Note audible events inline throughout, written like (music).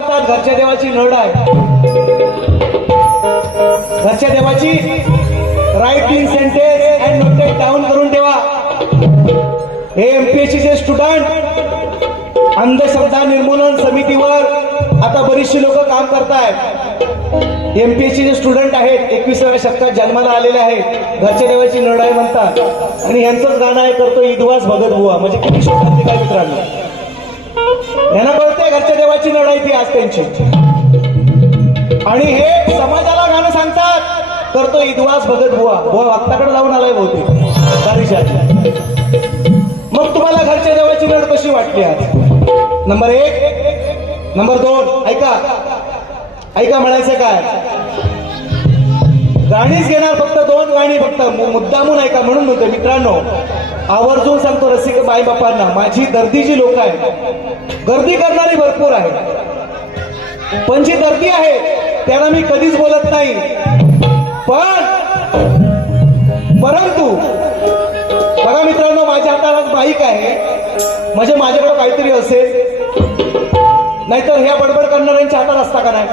घरच्या देवाची नड आहे. घरच्या देवाची right sentence and noted down करून ठेवा. हे एमपीएससी चे स्टुडंट अंधश्रद्धा निर्मूलन समितीवर आता बरीचशी लोक काम करतायत. एमपीएससी चे स्टुडंट आहेत एकविसाव्या शतकात जन्माला आलेले आहेत. घरच्या देवाची नड आहे म्हणतात. आणि यांचंच गाणं आहे करतो ईदवास भगत बुवा. म्हणजे किती शोधांचे काय मित्रांनो. यांना कळते घरच्या देवाची लढाई ती आज त्यांची. आणि हे समाजाला गाणं सांगतात करतो इदवास भगत बुवा. बुवा वागताकडे लावून आलाय बहुते मग तुम्हाला घरच्या देवाची लढ कशी वाटली आज? नंबर एक नंबर दोन ऐका. ऐका म्हणायचं काय? गाणीच घेणार फक्त दोन गाणी फक्त. मुद्दामून ऐका म्हणून म्हणतो मित्रांनो आवर्जून सांगतो रसिक बाई बापांना माझी गर्दी जी लोक आहेत. गर्दी करणारी भरपूर आहे पण जी गर्दी आहे त्याला मी कधीच बोलत नाही. पण परंतु बघा मित्रांनो माझ्या हाताला बाईक आहे. म्हणजे माझ्याकडे काहीतरी असेल. नाहीतर ह्या बडबड करणाऱ्यांच्या हातात असता का नाही?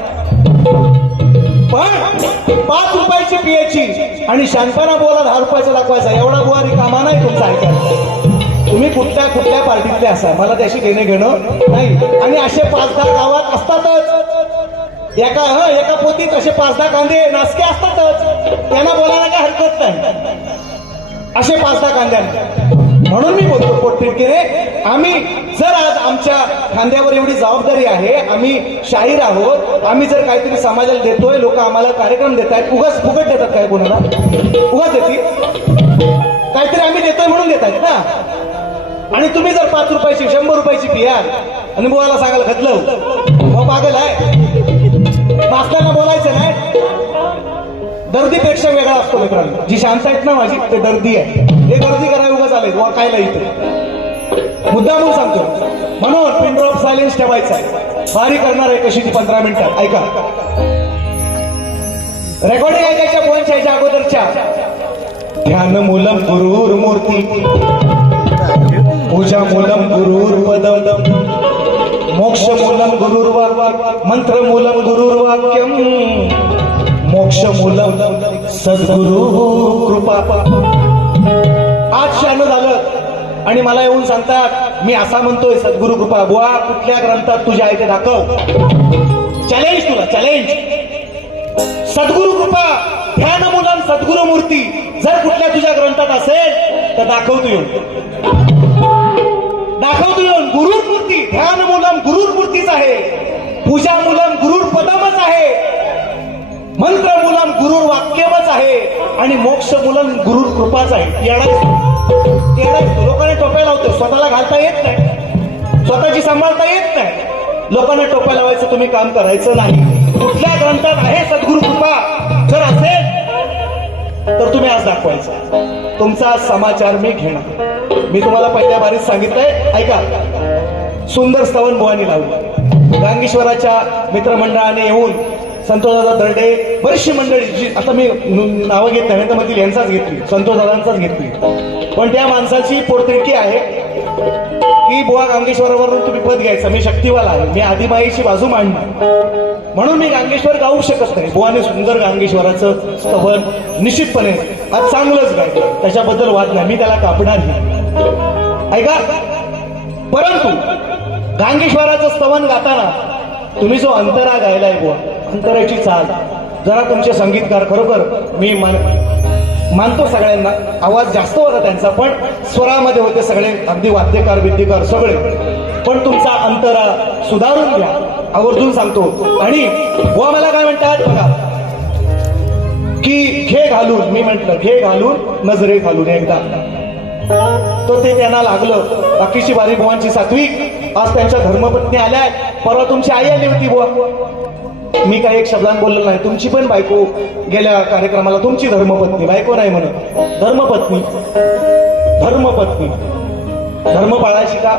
पण पाच रुपयाची पियाची. आणि शांताना बोला दहा रुपयाचा दाखवायचा. एवढा बुवारी कामा नाही तुमचा ऐकायला तुम्ही कुठल्या कुठल्या पार्टीतले असा मला त्याशी घेणे घेणं नाही. आणि असे पाच दहा गावात असतातच. एका ह एका पोतीत असे पाच दहा कांदे नासके असतातच. त्यांना बोलायला काय हरकत नाही. असे पाच दहा कांद्यांना म्हणून मी बोलतो पोटतिडकीने आम्ही जर आज आमच्या खांद्यावर एवढी जबाबदारी आहे आम्ही शाहीर आहोत आम्ही जर काहीतरी समाजाला देतोय लोक आम्हाला कार्यक्रम देत आहेत उगाच फुकट देतात काय कोणाला? उगाच देतील? काहीतरी आम्ही देतोय म्हणून देत आहेत ना? आणि तुम्ही जर पाच रुपयाची शंभर रुपयाची पियाल आणि बोलायला सांगायला घातलं पागल आहे. मास्ताना बोलायचं नाही. दर्दीपेक्षा वेगळा असतो मित्रांनो. जी शांत आहेत ना माझी ते दर्दी आहे हे गर्दी करायला उभं चालेल वा कायला इथे. मुद्दा म्हणून सांगतो. म्हणून पिन ड्रॉप सायलेन्स ठेवायचा आहे. बारी करणार आहे कशी ती पंधरा मिनिटात? ऐका. रेकॉर्डिंग ऐकायच्या पोहचायच्या अगोदरच्या. ध्यान मुलम गुरुर मूर्ती. पूजा मुलम गुरुर पदम. मोक्ष मूलम गुरुर मंत्र मूलम गुरुर वाक्यम मोक्ष मूलम सद्गुरु हो, कृपा. आज शहाणं झालं आणि मला येऊन सांगतात मी असा म्हणतोय सद्गुरु कृपा बुवा कुठल्या ग्रंथात तुझ्या आहे ते दाखव. चॅलेंज तुला चॅलेंज सद्गुरु कृपा ध्यान मुलाम सद्गुरु मूर्ती जर कुठल्या तुझ्या ग्रंथात असेल तर दाखवतो येऊन. दाखवतो येऊन गुरुर मूर्ती ध्यान मुलम गुरुर मूर्तीच आहे. पूजा मुलम गुरुर पदमच आहे. मंत्र मुलम गुरुर वाक्यमच आहे आणि मोक्ष मुलं गुरुर कृपाच आहे. येणार लोकांना टोप्या लावतो. स्वतःला घालता येत नाही. स्वतःची सांभाळता येत नाही. लोकांना टोप्या लावायचं तुम्ही काम करायचं नाही. कुठल्या ग्रंथात आहे सद्गुरु कृपा? जर असेल तर तुम्ही आज दाखवायचं. तुमचा समाचार मी घेणार. मी तुम्हाला पहिल्या बारीत सांगितलंय ऐका. सुंदर स्तवन बुवानी लावलं. गांगेश्वराच्या मित्रमंडळाने येऊन संतोषदादा दर्डे बरीचशी मंडळी आता मी नावं घेत नाही तर मधील यांचाच घेतली संतोषदादांचाच घेतली. पण त्या माणसाची पोरतिडकी आहे की बुवा गांगेश्वरावरून तुम्ही पद घ्यायचं मी शक्तिवाला आहे मी आदिमाईची बाजू मांडणार. म्हणून मी गांगेश्वर गाऊ शकत नाही. बुवाने सुंदर गांगेश्वराचं स्तवन निश्चितपणे आज चांगलंच गायलं. त्याच्याबद्दल वाद नाही मी त्याला कापणार नाही. ऐका परंतु गांगेश्वराचं स्तवन गाताना तुम्ही जो अंतरा गायलाय बुवा अंतराची चाल. जरा तुमचे संगीतकार खरोखर मी मान मानतो सगळ्यांना. आवाज जास्त होता त्यांचा पण स्वरामध्ये होते सगळे. अगदी वाद्यकार विद्यकार सगळे. पण तुमचा अंतरा सुधारून घ्या. आवर्जून सांगतो. आणि बुवा मला काय म्हणतात? बघा. की घे घालून मी म्हंटल घे घालून नजरे घालून एकदा. तर ते त्यांना लागलं. बाकीची बारी बुवांची सात्विक. आज त्यांच्या धर्मपत्नी आल्या परवा तुमची आई आली होती बुवा. मी काही एक शब्दांत बोललेलो नाही. तुमची पण बायको गेल्या कार्यक्रमाला तुमची धर्मपत्नी बायको नाही म्हणत धर्मपत्नी. धर्मपत्नी. धर्म पाळायची का?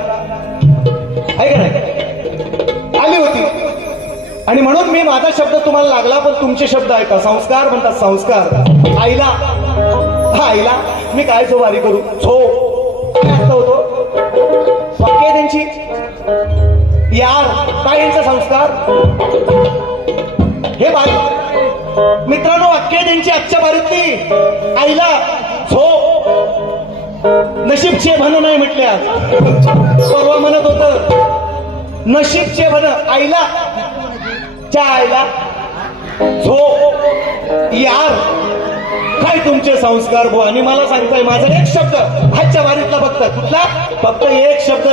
आहे का नाही? आली होती. आणि म्हणून मी माझा शब्द तुम्हाला लागला पण तुमचे शब्द ऐका. संस्कार म्हणतात संस्कार. आईला हा आईला मी काय जो करू? हो होतो? त्यांची यार काय यांचा संस्कार? हे बाई मित्रांनो अख्खे त्यांची आजच्या बारीतली आईला झो. नशीबचे म्हण नाही म्हटले आज. परवा म्हणत होत नशीबचे म्हण आईला च्या आईला झो. यार काय तुमचे संस्कार बुवा आणि मला सांगताय माझा एक शब्द आजच्या वारीतला बघता कुठला? फक्त एक शब्द.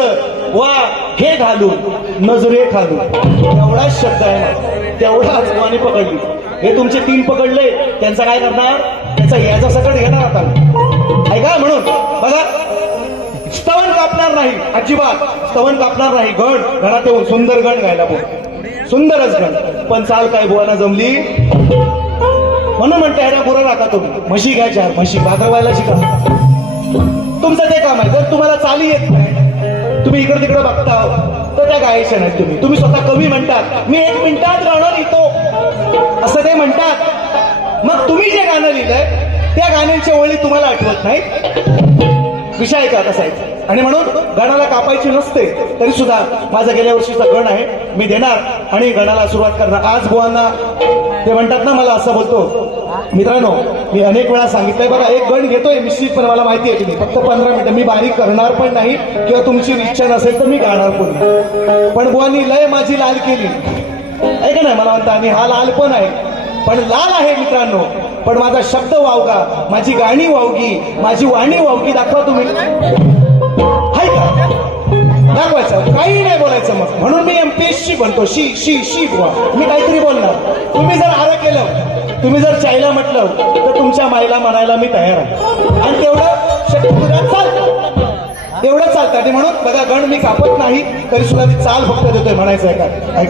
वा हे घालून नजरे घालून. एवढाच शब्द आहे तेवढा तेवढाच पकडली. हे तुमचे तीन पकडले त्यांचा काय करणार? त्यांचा याचा सकट घेणार आता. ऐका म्हणून बघा. स्तवन कापणार नाही अजिबात. स्तवन कापणार नाही गण घरात येऊन सुंदर गण घ्यायला बोल. सुंदरच गण पण चाल काय बुवाना जमली? म्हणून म्हणते अरे गुरं राखा तुम्ही. म्हशी घ्यायच्या म्हशी. भागवायला शिका. तुमचं ते काम आहे. जर तुम्हाला चाली येत नाही तुम्ही इकडे तिकडे बघता. तर त्या गायच्या नाहीत तुम्ही. तुम्ही स्वतः कवी म्हणतात. मी एक मिनिटात गाणं लिहितो. असं ते म्हणतात. मग तुम्ही जे गाणं लिहिलंय त्या गाण्यांच्या ओळी तुम्हाला आठवत नाही विषय का कसा आहे आणि म्हणून गणाला कापायची नसते तरी सुद्धा माझा गेल्या वर्षीचा गण आहे मी देणार आणि गणाला सुरुवात करणार. आज बुवांना ते म्हणतात ना मला असं बोलतो मित्रांनो मी अनेक वेळा सांगितलंय बघा एक गण घेतोय निश्चितपणे मला माहिती आहे तुम्ही फक्त पंधरा मिनिटं मी बारीक करणार पण नाही किंवा तुमची इच्छा नसेल तर मी गाणार पण नाही. पण बुवांनी लय माझी लाल केली. आहे का नाही मला म्हणता आणि हा लाल पण आहे. पण लाल आहे मित्रांनो पण माझा शब्द वावगा माझी गाणी वावगी माझी वाणी वावगी दाखवा तुम्ही. दाखवायचं. काही नाही बोलायचं मग. म्हणून मी एमपीएससी बनतो शी शी शी बुवा. मी काहीतरी बोलणार. तुम्ही जर आरं केलं तुम्ही जर चायला म्हटलं तर तुमच्या माईला म्हणायला मी तयार आहे. आणि तेवढं शक्य तुला चालतं तेवढं चालतं. आणि म्हणून बघा गण मी कापत नाही तरी सुद्धा मी चाल फक्त देतोय म्हणायचं आहे का? ऐक.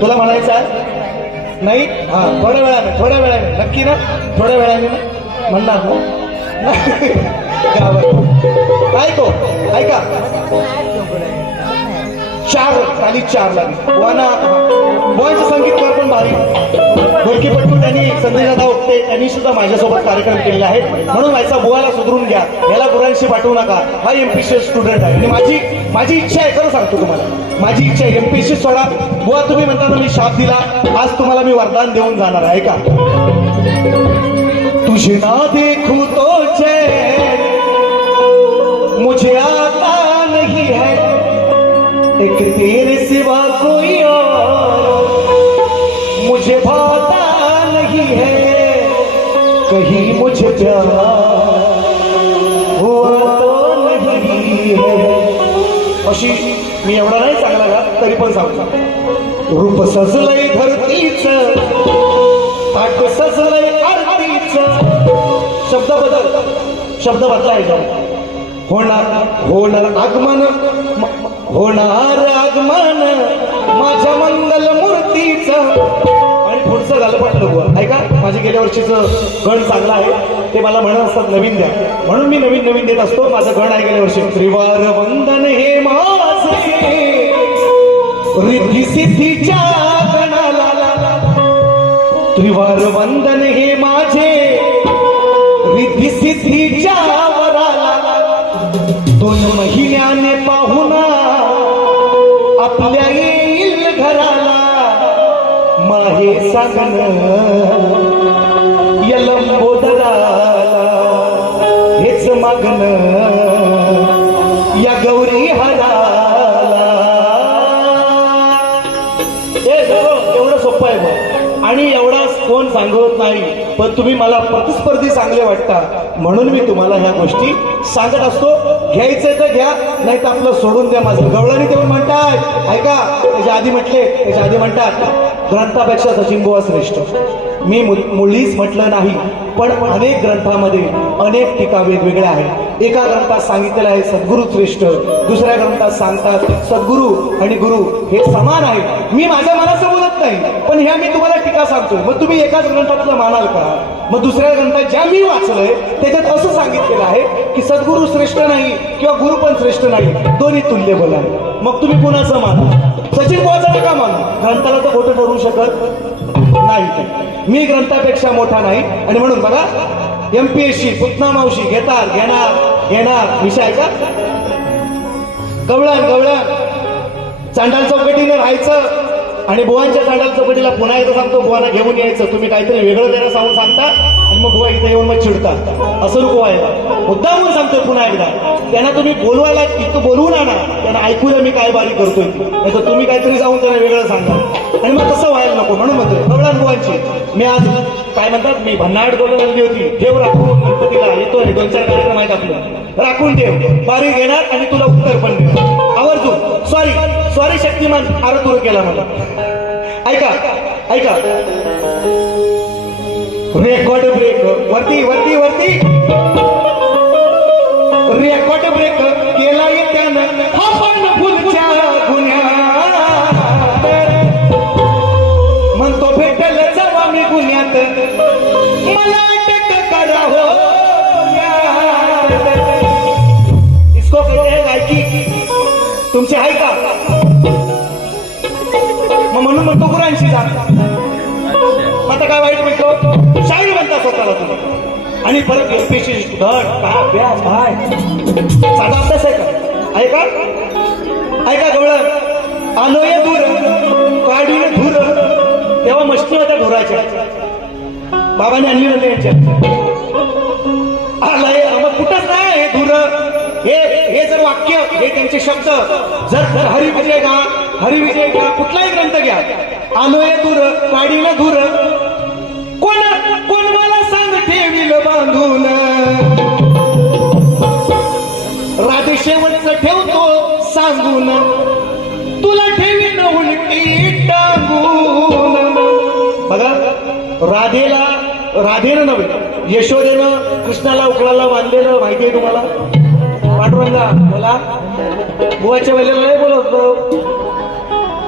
तुला म्हणायचं आहे? नाही? हा थोड्या वेळाने थोड्या वेळाने. नक्की ना? थोड्या वेळाने ना? म्हणणार ना? (laughs) ऐको ऐका. चार खाली चार लागली. बुवाना बुवांचं संगीतकार पण भारी. गोरकीपट्टू त्यांनी संजय दादा ओपते त्यांनी सुद्धा माझ्यासोबत कार्यक्रम केलेला आहे म्हणून व्हायचा बुवाला सुधरून घ्या. याला गुरांशी पाठवू नका. हा एमपीसी स्टुडंट आहे. आणि माझी माझी इच्छा आहे खरं सांगतो तुम्हाला. माझी इच्छा आहे एमपीसी सोडा. बुवा तुम्ही म्हणता ना मी शाप दिला. आज तुम्हाला मी वरदान देऊन जाणार आहे का? तुझे ना देखू तो मुझे आता एक तेरे सिवा कोई और। मुझे भाता नहीं है कहीं मुझे जाना हुआ तो नहीं है। अशी मी एवढा नाही चांगला का तरी पण सांगतो रूप सजलंय धरतीच ताट सजलंय आरतीच. शब्द बदल शब्द बदलायचा होणार होणार आगमन होणार आगमन माझ्या मंगल मूर्तीच. आणि पुढचं झालं पाठलं बुवा ऐका माझे गेल्या वर्षीचं गण चांगलं आहे. ते मला म्हणत असतात नवीन द्या. म्हणून मी नवीन नवीन देत असतो. माझं गण आहे गेल्या वर्षी. त्रिवार वंदन हे माझे. रिद्धी सिद्धीच्या गणाला. त्रिवार वंदन हे माझे. रिद्धी सिद्धीच्या वराला. दोन महिन्याने आपल्या येईल घराला. माहे सांगण यलंबोदराला. हेच मागण या गौरी हराला. एवढं सोपं आहे आणि एवढा कोण सांगत नाही. पण तुम्ही मला प्रतिस्पर्धी चांगले वाटता. म्हणून मी तुम्हाला ह्या गोष्टी सांगत असतो. घ्यायचं तर घ्या नाही तर आपलं सोडून द्या माझं. गवळणी तेव्हा म्हणतात ऐका त्याच्या आधी म्हटले त्याच्या आधी म्हणतात ग्रंथापेक्षा सचिन गोवा श्रेष्ठ. मी मु- मुळीच म्हटलं नाही. पण अनेक ग्रंथामध्ये अनेक टीका वेगवेगळ्या आहेत. एका ग्रंथात सांगितलेलं आहे सद्गुरु श्रेष्ठ. दुसऱ्या ग्रंथात सांगतात सद्गुरु आणि गुरु हे समान आहे मी माझ्या मनाचं बोलत नाही पण ह्या मी तुम्हाला टीका सांगतोय. मग तुम्ही एकाच ग्रंथातलं मानाल का? मग दुसऱ्या ग्रंथात ज्या मी वाचलंय त्याच्यात असं सांगितलेलं आहे की सद्गुरु श्रेष्ठ नाही किंवा गुरु पण श्रेष्ठ नाही दोन्ही तुल्य बोला मग तुम्ही कुणाचं माना? सचिन बुवाचं नका मानू. ग्रंथाला तर खोटं ठरू शकत नाही मी ग्रंथापेक्षा मोठा नाही. आणि म्हणून बघा एमपीएससी पुतना मावशी घेणार घेणार घेणार विषय आहे का? गवळण गवळण. चांडाल चौकटीने राहायचं आणि बुवांच्या चांडाल चौकटीला पुन्हा एकदा सांगतो बुवांना घेऊन यायचं. तुम्ही काहीतरी वेगळं त्याला सांगून सांगता. आणि मग बुवा इथे येऊन मग चिडतात. असं नको व्हायला. मुद्दा सांगतोय पुन्हा एकदा. त्यांना तुम्ही बोलवायला इतकं बोलवून आणा त्यांना ऐकू द्या मी काय बारीक करतोय नाही तर तुम्ही काहीतरी जाऊन त्यांना वेगळं सांगा. आणि मग तसं व्हायला नको. म्हणून म्हणतोय कवळान बुवांची मी आज काय म्हणतात मी भन्नाट करून आणली होती. ठेव राखून गणपतीला येतोय. दोन चार कार्यक्रम आहेत आपलं. राखून ठेव. बारीक घेणार आणि तुला उत्तर पण देणार. आवर्जून सॉरी सॉरी शक्तिमान. फार केला मला. ऐका. ऐका. रेकॉर्ड ब्रेक वरती वरती वरती रेकॉर्ड ब्रेक केला त्यानं हा पण फुलच्या गुन्ह्यात म्हणतो भेटल जावा मी गुन्ह्यात मला अटक करा हो. इसको गायकी तुमची आहे का मग म्हणून म्हणतो गुरांशी जा आता काय वाईट म्हणतो शाहीर म्हणता तुम्ही. आणि परत एमपीसी धड का व्यास काय साधा अभ्यास आहे का? ऐका. ऐका गवळण. आलोय दूर काढून धूर. तेव्हा मस्ती होत्या धुराच्या. बाबाने आणली नव्हती यांच्या. आलंय मग कुठंच नाही हे धुर. हे हे जर वाक्य हे त्यांचे शब्द. जर जर हरिविजय घ्या हरिविजय घ्या कुठलाही ग्रंथ घ्या. आलोय दूर काढीला दूर बांधून. राधे शेवटचं ठेवतो सांगून. तुला ठेवीन उलटी टांगून. बघा राधेला राधेनं नव्हे यशोदेनं कृष्णाला उकळाला बांधलेलं माहिती आहे तुम्हाला? पांडुरंगा बोला. बुवाच्या वेळेला नाही बोलत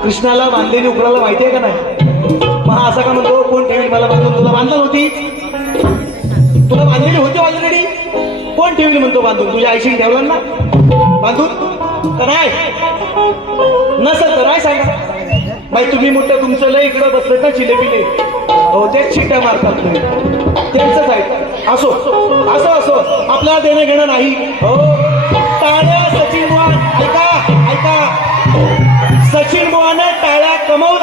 कृष्णाला बांधलेली उकळाला माहिती आहे का नाही? मग असा का म्हणतो कोण ठेवी मला बांधून तुला बांधलं होती तुला बांधलेली होती ऑलरेडी कोण ठेवली म्हणतो बांधून? तुझ्या आईशी ठेवला ना? बांधून? तर आहे नसल तर आहे सांगा. बाई तुम्ही मोठं तुमचं लय इकडं बसलं ना चिलेबिले हो तेच चिट्ट्या मारतात तुम्ही. त्यांचंच आहे. असो असो असो. आपल्याला देणं घेणं नाही. हो. टाळ्या सचिन मोहन. ऐका ऐका. सचिन मोहन टाळ्या कमवत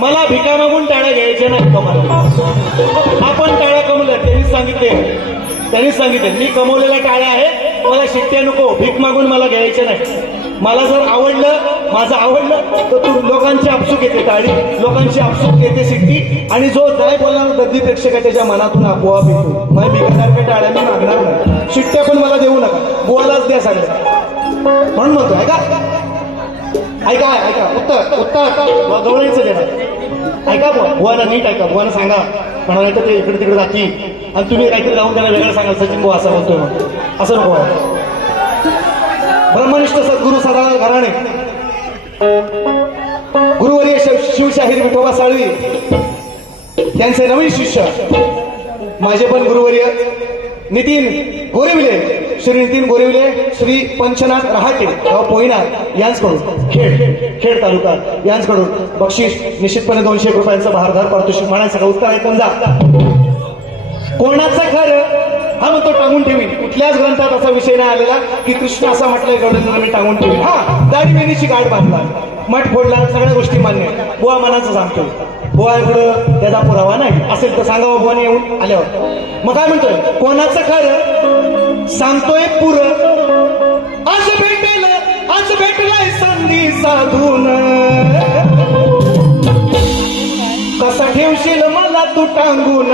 मला भिका मागून टाळ्या घ्यायच्या नाही कमाला आपण टाळ्या कमवल्या त्यांनीच सांगितले. त्यांनीच सांगितले मी कमवलेल्या टाळ्या आहे मला शिट्ट्या नको भीक मागून मला घ्यायच्या नाही मला जर आवडलं माझं आवडलं तर तू लोकांची आपसूक येते टाळी. लोकांची आपसूक येते शिट्टी. आणि जो जाय बोलणार दर्दी प्रेक्षका त्याच्या मनातून आपोआप येतो. मला भिकासारख्या टाळ्या मी मागणार नाही. शिट्ट्या पण मला देऊ नका. गोवालाच द्या सगळ्या. म्हणून म्हणतो का ऐका ऐका. उत्तर उत्तर. गवळीचं देणार ऐका बुवा. नीट ऐका. बुवाला सांगा. म्हणा नाही तर ते इकडे तिकडे जाते आणि तुम्ही काहीतरी जाऊन त्यांना वेगळं सांगाल. सचिन बुवा असं बोलतोय मग असं नको ब्रह्मनिष्ठ सद्गुरू सदा घराणे. गुरुवर्य शिव शिवशाहीर विठोबा साळवी. त्यांचे नवीन शिष्य. माझे पण गुरुवर्य नितीन गोरेविले. श्री नितीन गोरेविले श्री पंचनाथ रहाटे गाव पोईनाथ यांचकडून. खेड खेड तालुका यांचकडून. बक्षीस निश्चितपणे दोनशे रुपयांचा भारधार पारितोषिक म्हणायचं का? उत्तर ऐकून जा कोणाचं खरं हा म्हणतो टांगून ठेवीन. कुठल्याच ग्रंथात असा विषय नाही आलेला की कृष्ण असा म्हटलंय गवडींना मी टांगून ठेवीन. हा दाढी मेनीची गाठ बांधला. मठ फोडला सगळ्या गोष्टी मान्य बुवा मनाचं सांगतो बुवा एवढं त्याचा पुरावा नाही. असेल तर सांगावा बुवाने येऊन आल्यावर. मग काय म्हणतोय? कोणाचं खरं सांगतोय पुर. आज भेटेल आज भेटलाय संधी साधून. कसं ठेवशील मला तू टांगून?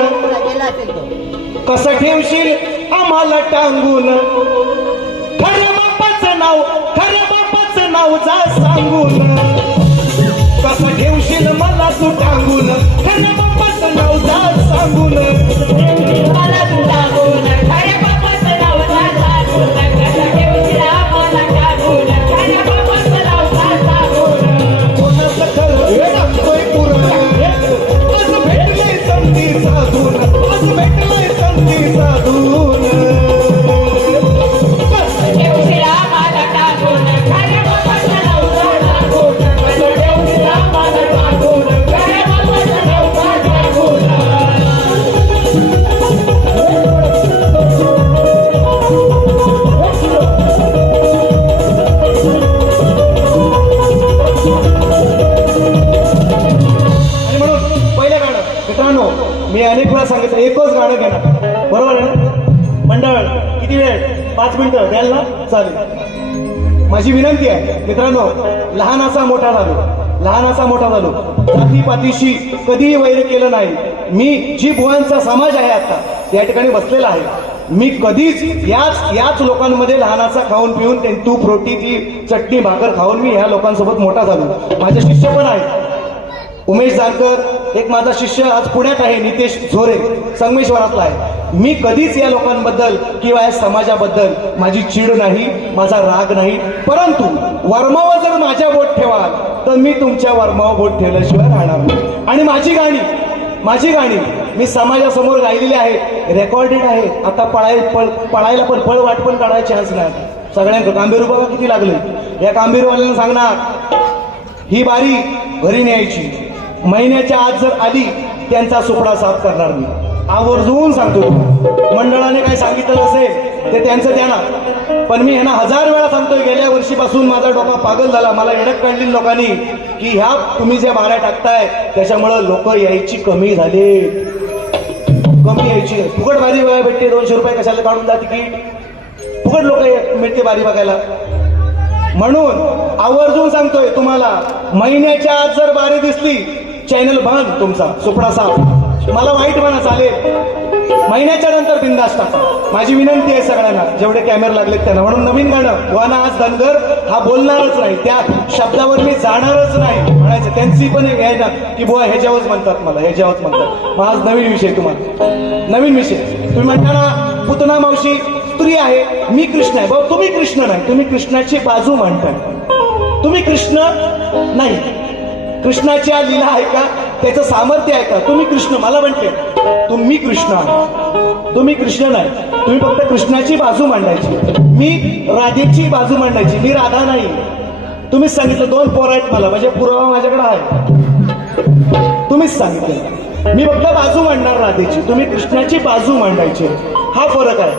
कसं ठेवशील आम्हाला टांगून? खरं बापाचं नाव खरं बापाचं नाव जा सांगून. कसं ठेवशील मला तू टांगून? खरं बापाचं नाव जा सांगून. मला तू टांगून खऱ्या बापा संधी माझी विनंती आहे मित्रांनो लहानाचा मोठा झालो. लहान असा मोठा झालो. जातीपातीशी कधीही वैर केलं नाही. मी जी भुवांचा समाज आहे आता या ठिकाणी बसलेला आहे. मी कधीच याच याच लोकांमध्ये लहानाचा खाऊन पिऊन ते तूप रोटी ती चटणी भाकर खाऊन मी ह्या लोकांसोबत मोठा झालो. माझे शिष्य पण आहेत. उमेश जानकर एक माझा शिष्य आज पुण्यात आहे नितेश झोरे संगमेश्वरातला आहे. मी कधीच या लोकांबद्दल किंवा या समाजाबद्दल माझी चीड नाही माझा राग नाही परंतु वर्मावर जर माझ्या बोट ठेवाल तर मी तुमच्या वर्मावर बोट ठेवल्याशिवाय राहणार नाही. आणि माझी गाणी माझी गाणी मी समाजासमोर गायलेली आहे रेकॉर्डेड आहे आता पळाय पळ पळायला पण पळ वाट पण काढायची चान्स नाही. सगळ्यांना कांबेरू बघा किती लागले. या कांबेरूवाल्यांना सांगणार ही बारी घरी न्यायची. महिन्याच्या आत जर आली त्यांचा सुपडा साफ करणार मी. आवर्जून सांगतो. मंडळाने काय सांगितलं असेल ते त्यांचं त्यांना पण मी ह्यांना हजार वेळा सांगतोय गेल्या वर्षीपासून माझा डोका पागल झाला. मला एडक काढली लोकांनी की ह्या तुम्ही जे बाऱ्या टाकताय त्याच्यामुळं लोक यायची कमी झाली. कमी यायची. फुकट बारी वेळा भेटते दोनशे रुपये कशाला काढून जा तिकीट फुकट लोक मिळते बारी बघायला. म्हणून आवर्जून सांगतोय तुम्हाला महिन्याच्या आत जर बारी दिसली चॅनल बंद तुमचा. सुपडा साफ. मला वाईट म्हणा चालेल. महिन्याच्या नंतर बिंदास टाका माझी विनंती आहे सगळ्यांना जेवढे कॅमेरे लागलेत त्यांना. म्हणून नवीन गाणं वाना आज धनगर हा बोलणारच नाही. त्या शब्दावर मी जाणारच नाही म्हणायचं. त्यांची पण एक आहे ना की बुवा ह्याच्यावरच म्हणतात मला ह्याच्यावरच म्हणतात. मग आज नवीन विषय तुम्हाला. नवीन विषय. तुम्ही म्हणता ना पुतना मावशी स्त्री आहे मी कृष्ण आहे. भाऊ तुम्ही कृष्ण नाही. तुम्ही कृष्णाची बाजू मांडताय. तुम्ही कृष्ण नाही. कृष्णाच्या लीला आहे का? त्याचं सामर्थ्य आहे का? तुम्ही कृष्ण मला म्हणते तुम्ही कृष्ण तुम्ही कृष्ण नाही तुम्ही फक्त कृष्णाची बाजू मांडायची. मी राधेची बाजू मांडायची मी राधा नाही. तुम्हीच सांगितलं दोन पोर आहेत मला म्हणजे पुरावा माझ्याकडे आहे. तुम्हीच सांगितलं. मी फक्त बाजू मांडणार राधेची तुम्ही कृष्णाची बाजू मांडायची. हा फरक आहे.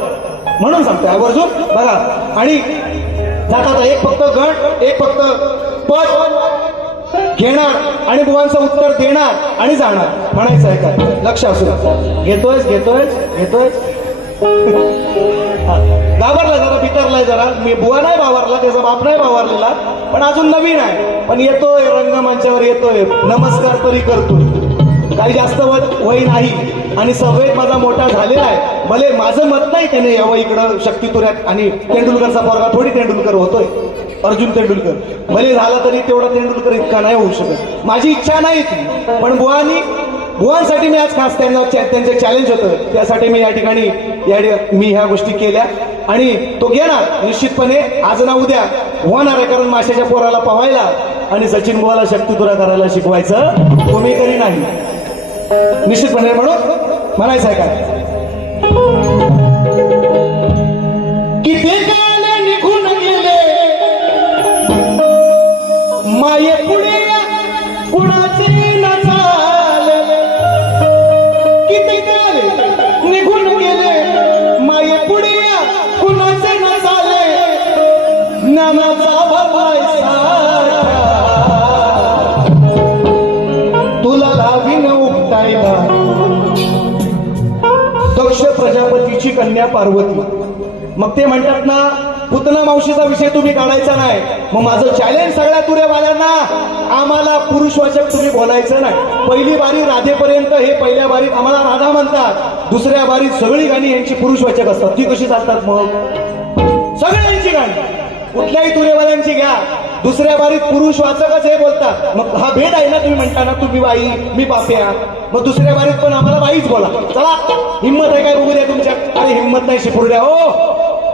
म्हणून सांगतोय आवर्जून बघा. आणि जाता एक फक्त गट एक फक्त पद. घेणार आणि बुवांचं उत्तर देणार आणि जाणार. म्हणायचं आहे काय लक्ष असू घेतोयस घेतोयस घेतोयस. (laughs) घाबरला जरा बितरलाय जरा. मी बुवा नाही बावरला त्याचा बाप नाही बावरलेला पण अजून नवीन आहे. पण येतोय रंगमंचावर येतोय. नमस्कार तरी करतो काही जास्त वय वय नाही. आणि सवयीत माझा मोठा झालेला आहे. भले माझं मत नाही त्याने यावं इकडं शक्तीतुऱ्यात. आणि तेंडुलकरचा पोरगा थोडी तेंडुलकर होतोय. अर्जुन तेंडुलकर. भले झाला तरी तेवढा तेंडुलकर इतका नाही होऊ शकत. माझी इच्छा नाही ती. पण बुवानी बुवांसाठी मी आज खास त्यांना त्यांचं चॅलेंज होतं. त्यासाठी मी या ठिकाणी या मी ह्या गोष्टी केल्या. आणि तो घेणार निश्चितपणे. आज ना उद्या होणार आहे कारण माशाच्या पोराला पवायला आणि सचिन बुवाला शक्तीतुरा करायला शिकवायचं तुम्ही तरी नाही. निश्चितपणे म्हणून म्हणायचं आहे काय माये पुढे कुणाचे न किती काल निघून गेले माये पुढे कुणाचे न चाले. ज्ञानाचा भरलाय साठा. तुला लावीन उपटायला. दक्ष प्रजापतीची कन्या पार्वती. मग ते म्हणतात ना पुतना मावशीचा विषय तुम्ही काढायचा नाही. मग माझं चॅलेंज सगळ्या तुरेवाल्यांना. आम्हाला पुरुषवाचक तुम्ही बोलायचं नाही. पहिली बारी राधेपर्यंत हे पहिल्या बारीत आम्हाला राधा म्हणतात. दुसऱ्या बारीत सगळी गाणी यांची पुरुषवाचक असतात. ती कशी चालतात मग? सगळ्यांची गाणी. कुठल्याही तुरेवाल्यांची घ्या. दुसऱ्या बारीत पुरुष वाचकच हे बोलतात. मग हा भेद आहे ना तुम्ही म्हणता ना तुम्ही बाई मी पाप्या. मग दुसऱ्या बारीत पण आम्हाला बाईच बोला. चला हिंमत आहे काय बघू द्या तुमच्या? अरे हिंमत नाही शिपुर्ड्या हो.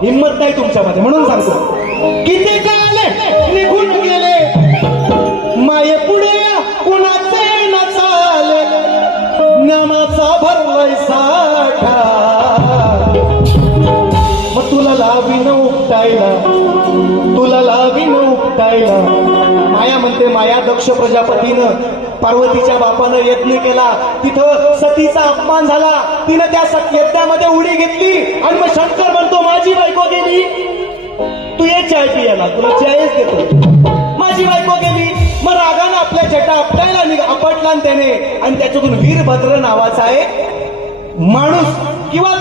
हिंमत नाही तुमच्यामध्ये म्हणून सांगतो. किती निघून गेले. माये पुढे कुणाचे न चाले? ज्ञानाचा भरलाय साठा. मग तुला लावीन उपटायला. तुला लावीन उपटायला. माया म्हणते माया दक्ष प्रजापतीनं पार्वतीच्या बापानं यज्ञ केला. तिथं सतीचा अपमान झाला. तिनं त्या यज्ञामध्ये उडी घेतली आणि मग शंकर म्हणतो माझी बायको गेली. तू ये चाय पियाला तुला चायच देतो. माझी बायको गेली मग रागानं आपल्या छटा आपटायला निघ आपटला आणि त्याने. आणि त्याच्यातून वीरभद्र नावाचा एक माणूस किंवा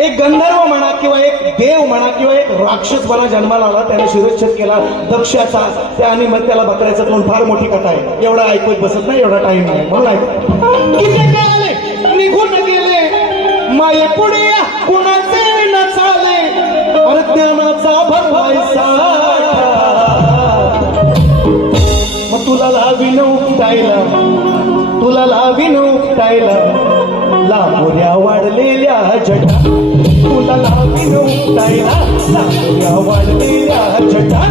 एक गंधर्व म्हणा किंवा एक देव म्हणा किंवा एक राक्षस म्हणा जन्माला आला त्याने शिरोच्छेद केला. दक्षाचा त्या आणि मग त्याला बकऱ्याचा तोंड फार मोठी कथा आहे. एवढा ऐकत बसत नाही एवढा टाइम नाही. म्हणून ऐक निघून गेले? माय पुढे कुणाचे न चाले अज्ञानाचा भरवायचा मग तुला लावीन उपटायला तुला लावीन उपटायला लांबोऱ्या वाढलेल्या जटा. तुला लावीन उपटायला लांबोऱ्या वाढलेल्या जटा.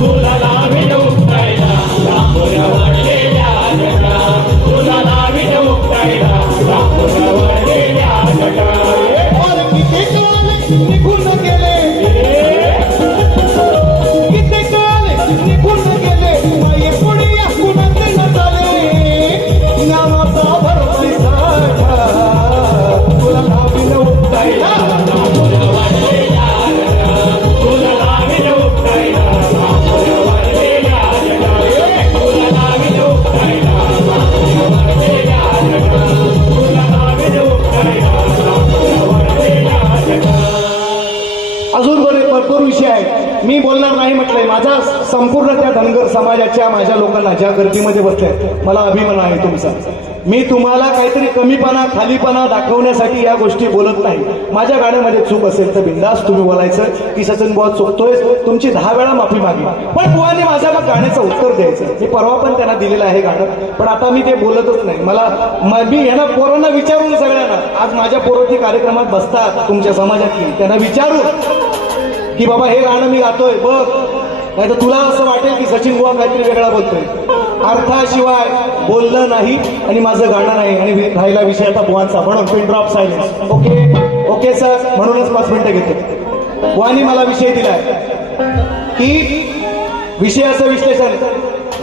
तुला लावीन उपटायला लांबोऱ्या वाढलेल्या जटा. तुला लावीन उपटायला लांबोऱ्या वाढलेल्या जटा. निघून इथे बसले मला अभिमान आहे तुमचा. मी तुम्हाला काहीतरी कमीपणा खालीपणा दाखवण्यासाठी या गोष्टी बोलत नाही. माझ्या गाण्यामध्ये चूक असेल तर बिंदास तुम्ही बोलायचं. की सचिन बुवा चुकतोय तुमची दहा वेळा माफी मागे पण बुवानी माझ्या मग गाण्याचं उत्तर द्यायचं. मी परवा पण त्यांना दिलेलं आहे गाणं. पण आता मी ते बोलतच नाही. मला मी यांना पोरांना विचारून सगळ्यांना आज माझ्या पोरोती कार्यक्रमात बसतात तुमच्या समाजातली. त्यांना विचारू की बाबा हे गाणं मी गातोय बघ. नाही तर तुला असं वाटेल की सचिन बुवा काहीतरी वेगळा बोलतोय. अर्थाशिवाय बोललं नाही आणि माझं गाणं नाही. आणि राहिला विषय आता बुवांचा. म्हणून pin drop silence okay okay sir म्हणूनच पाच मिनिटं घेतो बुवानी मला विषय दिलाय. की विषयाचं विश्लेषण.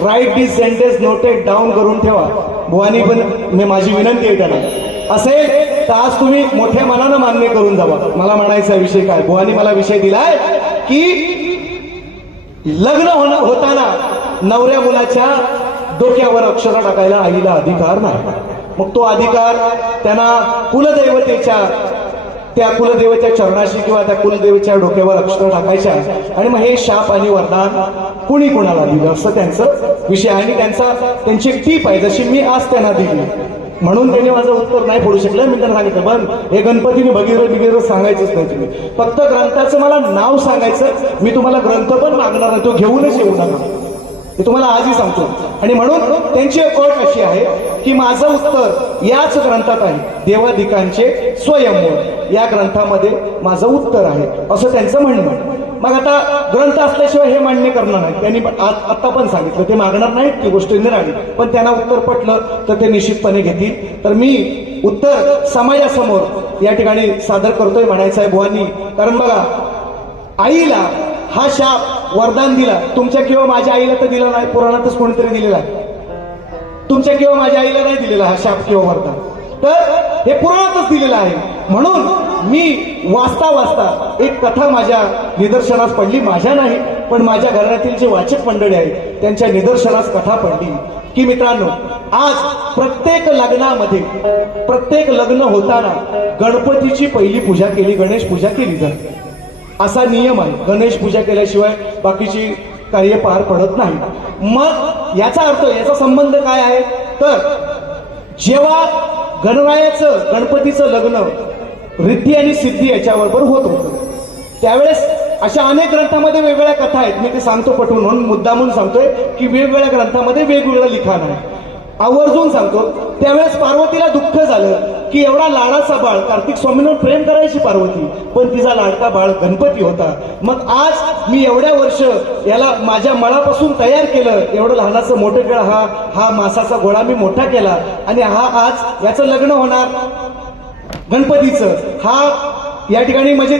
Right the sentence noted down करून ठेवा. बुवानी पण मी माझी विनंती आहे त्यांना असेल तर आज तुम्ही मोठ्या मनानं मान्य करून जावा. मला म्हणायचा विषय काय? बुवानी मला विषय दिलाय की लग्न होताना नवऱ्या मुलाच्या डोक्यावर अक्षर टाकायला आईला अधिकार नाही. मग तो अधिकार त्यांना कुलदैवतेच्या त्या कुलदेवच्या चरणाशी किंवा त्या कुलदेवीच्या डोक्यावर अक्षर टाकायच्या आणि मग हे शाप आणि वरदान कुणी कुणाला दिलं असं त्यांचं विषय आणि त्यांचा त्यांची एक टीप आहे. जशी मी आज त्यांना दिली. म्हणून त्यांनी माझं उत्तर नाही पडू शकलं. मी त्यांना सांगितलं पण हे गणपतीने बघितलं बिगीर सांगायचंच नाही तुम्ही. फक्त ग्रंथाचं मला नाव सांगायचं. मी तुम्हाला ग्रंथ पण मागणार नाही. तो घेऊनच येऊ नका. हे तुम्हाला आजही सांगतो. आणि म्हणून त्यांची एक अट अशी आहे की माझं उत्तर याच ग्रंथात आहे. देवाधिकांचे स्वयंवर. या ग्रंथामध्ये माझं उत्तर आहे. असं त्यांचं म्हणणं आहे. मग आता ग्रंथ असल्याशिवाय हे मान्य करणार नाही. त्यांनी पण आता पण सांगितलं. ते मागणार नाहीत ती गोष्ट निराळी. पण त्यांना उत्तर पटलं तर ते निश्चितपणे घेतील. तर मी उत्तर समाजासमोर या ठिकाणी सादर करतोय म्हणायचं आहे बुवानी. कारण बघा आईला हा शाप वरदान दिलं. तुमच्या किंवा माझ्या आईला तर दिलं नाही पुराणातच कोणीतरी दिलेला आहे. तुमच्या किंवा माझ्या आईला नाही दिलेला हा शाप किंवा वरदान. तर हे पुराणातच दिलेलं आहे. म्हणून मी वाचता वाचता एक कथा माझ्या निदर्शनास पडली. माझ्या नाही पण माझ्या घरातील जे वाचक मंडळी आहेत त्यांच्या निदर्शनास कथा पडली. की मित्रांनो आज प्रत्येक लग्नामध्ये प्रत्येक लग्न होताना गणपतीची पहिली पूजा केली गणेश पूजा केली जाते. असा नियम आहे. गणेश पूजा केल्याशिवाय बाकीची कार्य पार पडत नाही. मग याचा अर्थ याचा संबंध काय आहे? तर जेव्हा गणरायाचं गणपतीचं लग्न रिद्धी आणि सिद्धी याच्याबरोबर होत होतं त्यावेळेस अशा अनेक ग्रंथामध्ये वेगवेगळ्या कथा आहेत. मी ते सांगतो पटवून म्हणून मुद्दामून सांगतोय की वेगवेगळ्या ग्रंथामध्ये वेगवेगळं लिखाण आहे. आवर्जून सांगतो. त्यावेळेस पार्वतीला दुःख झालं की एवढा लाडाचा बाळ कार्तिक स्वामींवर प्रेम करायची पार्वती पण तिचा लाडका बाळ गणपती होता. मग आज मी एवढ्या वर्ष याला माझ्या मळापासून तयार केलं. एवढं लहानाचं मोठं केलं हा हा मासाचा गोळा मी मोठा केला. आणि हा आज याचं लग्न होणार. गणपतीचं. हा या ठिकाणी म्हणजे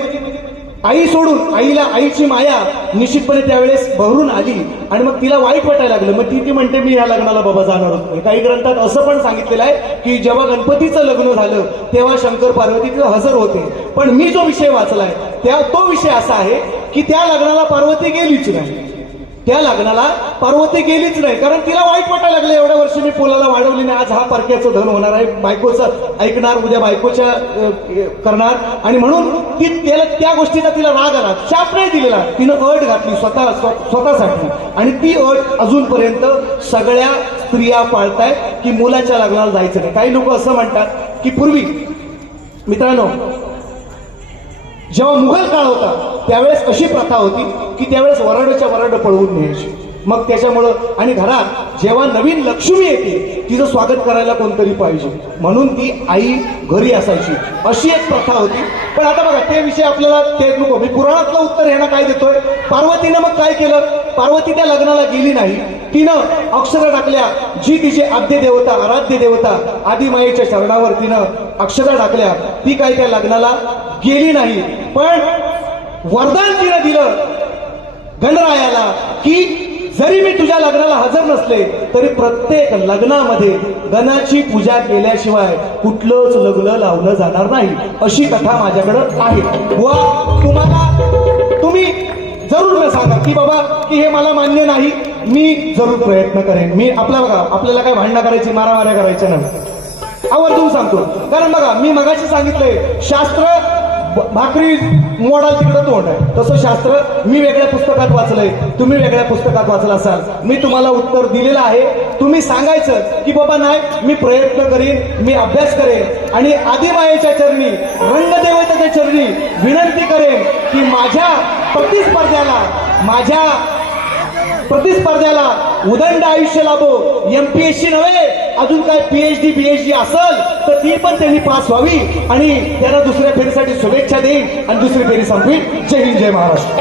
आई सोडून आईला आईची माया निश्चितपणे त्यावेळेस भरून आली आणि मग तिला वाईट वाटायला लागलं. मग ती ती म्हणते मी ह्या लग्नाला बाबा जाणार होतो. काही ग्रंथात असं पण सांगितलेलं आहे की जेव्हा गणपतीचं लग्न झालं तेव्हा शंकर पार्वती तिथं हजर होते. पण मी जो विषय वाचलाय त्या तो विषय असा आहे की त्या लग्नाला पार्वती गेलीच नाही. त्या लग्नाला पार्वती गेलीच नाही. कारण तिला वाईट वाटायला लागलं. एवढ्या वर्षी मी पोलाला वाढवली नाही. आज हा परक्याचं धन होणार आहे. बायकोचं ऐकणार उद्या बायकोच्या करणार. आणि म्हणून ती त्याला त्या गोष्टीचा तिला राग आला. शाप नाही दिलेला. तिनं अट घातली स्वतः स्वतःसाठी. आणि ती अट अजूनपर्यंत सगळ्या स्त्रिया पाळताय की मुलाच्या लग्नाला जायचं नाही. काही लोक असं म्हणतात की पूर्वी मित्रांनो जेव्हा मुघल काळ होता त्यावेळेस अशी प्रथा होती की त्यावेळेस वराडच्या वराड पळवून न्यायची. मग त्याच्यामुळं आणि घरात जेव्हा नवीन लक्ष्मी येते तिचं स्वागत करायला कोणतरी पाहिजे. म्हणून ती आई घरी असायची. अशी एक प्रथा होती. पण आता बघा ते विषय आपल्याला ते नको. मी पुराणातलं उत्तर ह्यांना काय देतोय? पार्वतीनं मग काय केलं? पार्वती त्या लग्नाला गेली नाही. तिनं अक्षर टाकल्या. जी तिची आद्य देवता आराध्य देवता आदिमायेच्या शरणावर तिनं अक्षरं टाकल्या. ती काय त्या लग्नाला? गेली नाही. पण वरदान तिनं दिलं गणरायाला की जरी मी तुझ्या लग्नाला हजर नसले तरी प्रत्येक लग्नामध्ये गणाची पूजा केल्याशिवाय कुठलंच लग्न लावलं जाणार नाही. अशी कथा माझ्याकडं आहे. व तुम्हाला तुम्ही जरूर मी सांगा की बाबा की हे मला मान्य नाही. मी जरूर प्रयत्न करेन. मी आपला बघा आपल्याला काय भांडणं करायची मारामाऱ्या करायच्या नाही. आवर्जून सांगतो. कारण बघा मी मगाशी सांगितलंय शास्त्र भाकरी मोडाल तिकडं तोंड आहे. तसं शास्त्र मी वेगळ्या पुस्तकात वाचलंय. तुम्ही वेगळ्या पुस्तकात वाचलं असाल. मी तुम्हाला उत्तर दिलेलं आहे. तुम्ही सांगायचं की बाबा नाही मी प्रयत्न करीन मी अभ्यास करेन आणि आदिमायेच्या चरणी रंगदेवतेच्या चरणी विनंती करेन की माझ्या प्रतिस्पर्ध्याला माझ्या प्रतिस्पर्ध्याला उदंड आयुष्य लाभो. एमपीएससी नव्हे अजून काय पीएचडी बीएचडी असेल तर ती पण त्यांनी पास व्हावी आणि त्यांना दुसऱ्या फेरीसाठी शुभेच्छा देईन आणि दुसरी फेरी संपवी जय हिंद जय महाराष्ट्र.